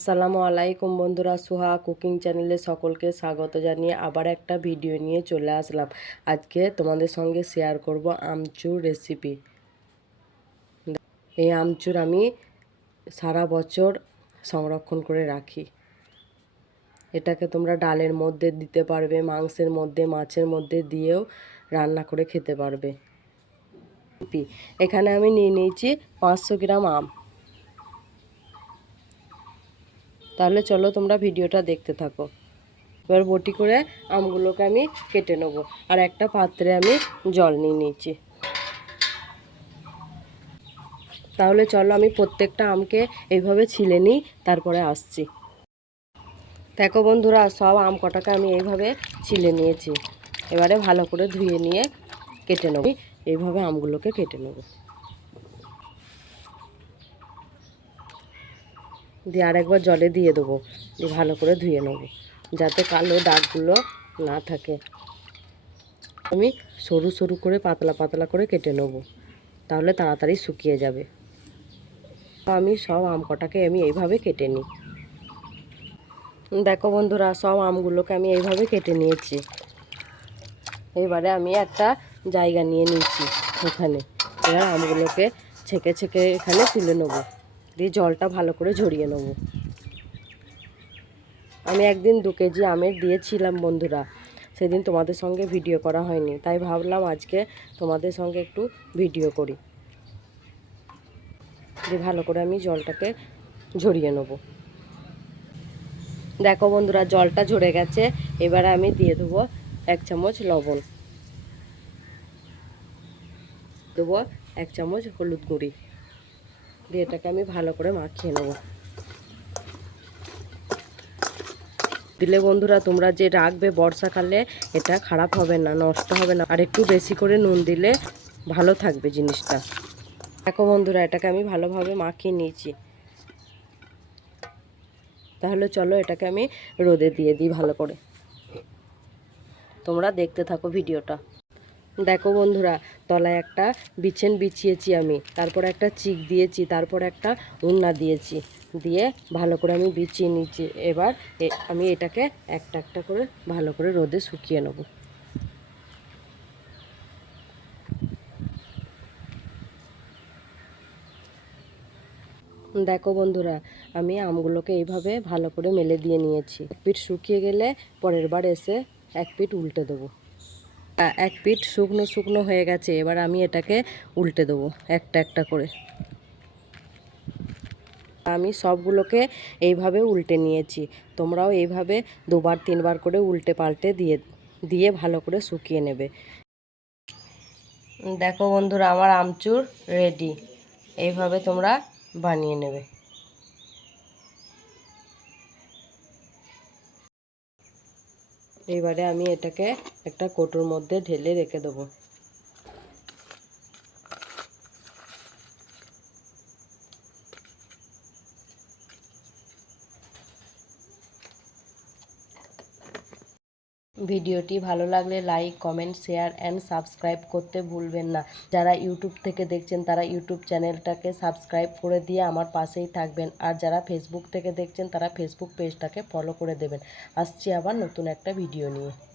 আসসালামু আলাইকুম বন্ধুরা, সুহা কুকিং চ্যানেলে সকলকে স্বাগত জানিয়ে আবার একটা ভিডিও নিয়ে চলে আসলাম। আজকে তোমাদের সঙ্গে শেয়ার করব আমচুর রেসিপি এই আমচুর আমি সারা বছর সংরক্ষণ করে রাখি। এটাকে তোমরা ডালের মধ্যে দিতে পারবে, মাংসের মধ্যে, মাছের মধ্যে দিয়েও রান্না করে খেতে পারবে। এখানে আমি নিয়ে নিয়েছি পাঁচশো গ্রাম আম। তাহলে চলো তোমরা ভিডিওটা দেখতে থাকো। এবার বটি করে আমগুলোকে আমি কেটে নেব। আর একটা পাত্রে আমি জল নিয়ে নিয়েছি তাহলে চলো আমি প্রত্যেকটা আমকে এইভাবে ছিলে নিই, তারপরে আসছি। দেখো বন্ধুরা, সব আম কটাকে আমি এইভাবে ছিলে নিয়েছি। এবারে ভালো করে ধুয়ে নিয়ে কেটে নেব। এইভাবে আমগুলোকে কেটে নেব। দিয়ে আরেকবার জলে দিয়ে দেবো, দিয়ে ভালো করে ধুয়ে নেব, যাতে কালো দাগগুলো না থাকে। আমি সরু সরু করে পাতলা পাতলা করে কেটে নেব, তাহলে তাড়াতাড়ি শুকিয়ে যাবে। আমি সব আম কটাকে আমি এইভাবে কেটে নিই। দেখো বন্ধুরা, সব আমগুলোকে আমি এইভাবে কেটে নিয়েছি। এবারে আমি একটা জায়গা নিয়ে নিয়েছি এখানে। এবার আমগুলোকে ছেঁকে ছেঁকে এখানে তুলে নেব। দিয়ে জলটা ভালো করে ঝরিয়ে নেব। আমি একদিন দু কেজি আমের দিয়েছিলাম বন্ধুরা, সেদিন তোমাদের সঙ্গে ভিডিও করা হয়নি, তাই ভাবলাম আজকে তোমাদের সঙ্গে একটু ভিডিও করি। দিয়ে ভালো করে আমি জলটাকে ঝরিয়ে নেব। দেখো বন্ধুরা, জলটা ঝরে গেছে, এবারে আমি দিয়ে দেবো এক চামচ লবণ। দেবো এক চামচ হলুদ গুঁড়ি। দিয়ে এটাকে আমি ভালো করে মাখিয়ে নেব। দিলে বন্ধুরা, তোমরা যে রাখবে বর্ষাকালে, এটা খারাপ হবে না, নষ্ট হবে না। আর একটু বেশি করে নুন দিলে ভালো থাকবে জিনিসটা। দেখো বন্ধুরা, এটাকে আমি ভালোভাবে মাখিয়ে নিয়েছি। তাহলে চলো এটাকে আমি রোদে দিয়ে দিই ভালো করে। তোমরা দেখতে থাকো ভিডিওটা। দেখো বন্ধুরা, তলায় একটা বিছেন বিছিয়েছি আমি, তারপর একটা চিক দিয়েছি, তারপর একটা উন্না দিয়েছি, দিয়ে ভালো করে আমি বিছিয়ে নিচ্ছি, এবার আমি এটাকে একটা একটা করে ভালো করে রোদে শুকিয়ে নেব। দেখো বন্ধুরা, আমি আমগুলোকে এইভাবে ভালো করে মেলে দিয়ে নিয়েছি পিঠ শুকিয়ে গেলে পরের বার এসে এক পিঠ উল্টে দেবো। এক পিঠ শুকনো শুকনো হয়ে গেছে, এবার আমি এটাকে উল্টে দেবো, একটা একটা করে। আমি সবগুলোকে এইভাবে উল্টে নিয়েছি, তোমরাও এইভাবে দুবার তিনবার করে উল্টে পাল্টে দিয়ে দিয়ে ভালো করে শুকিয়ে নেবে। দেখো বন্ধুরা, আমার আমচুর রেডি, এইভাবে তোমরা বানিয়ে নেবে। এবারে আমি এটাকে একটা কোটোর মধ্যে ঢেলে রেখে দেবো। ভিডিওটি ভালো লাগলে like, comment, share and subscribe করতে ভুলবেন না। যারা ইউটিউব থেকে দেখছেন, তারা ইউটিউব চ্যানেলটাকে সাবস্ক্রাইব করে দিয়ে আমার পাশেই থাকবেন। আর যারা ফেসবুক থেকে দেখছেন, তারা ফেসবুক পেজটাকে ফলো করে দেবেন। আসছি আবার নতুন একটা ভিডিও নিয়ে।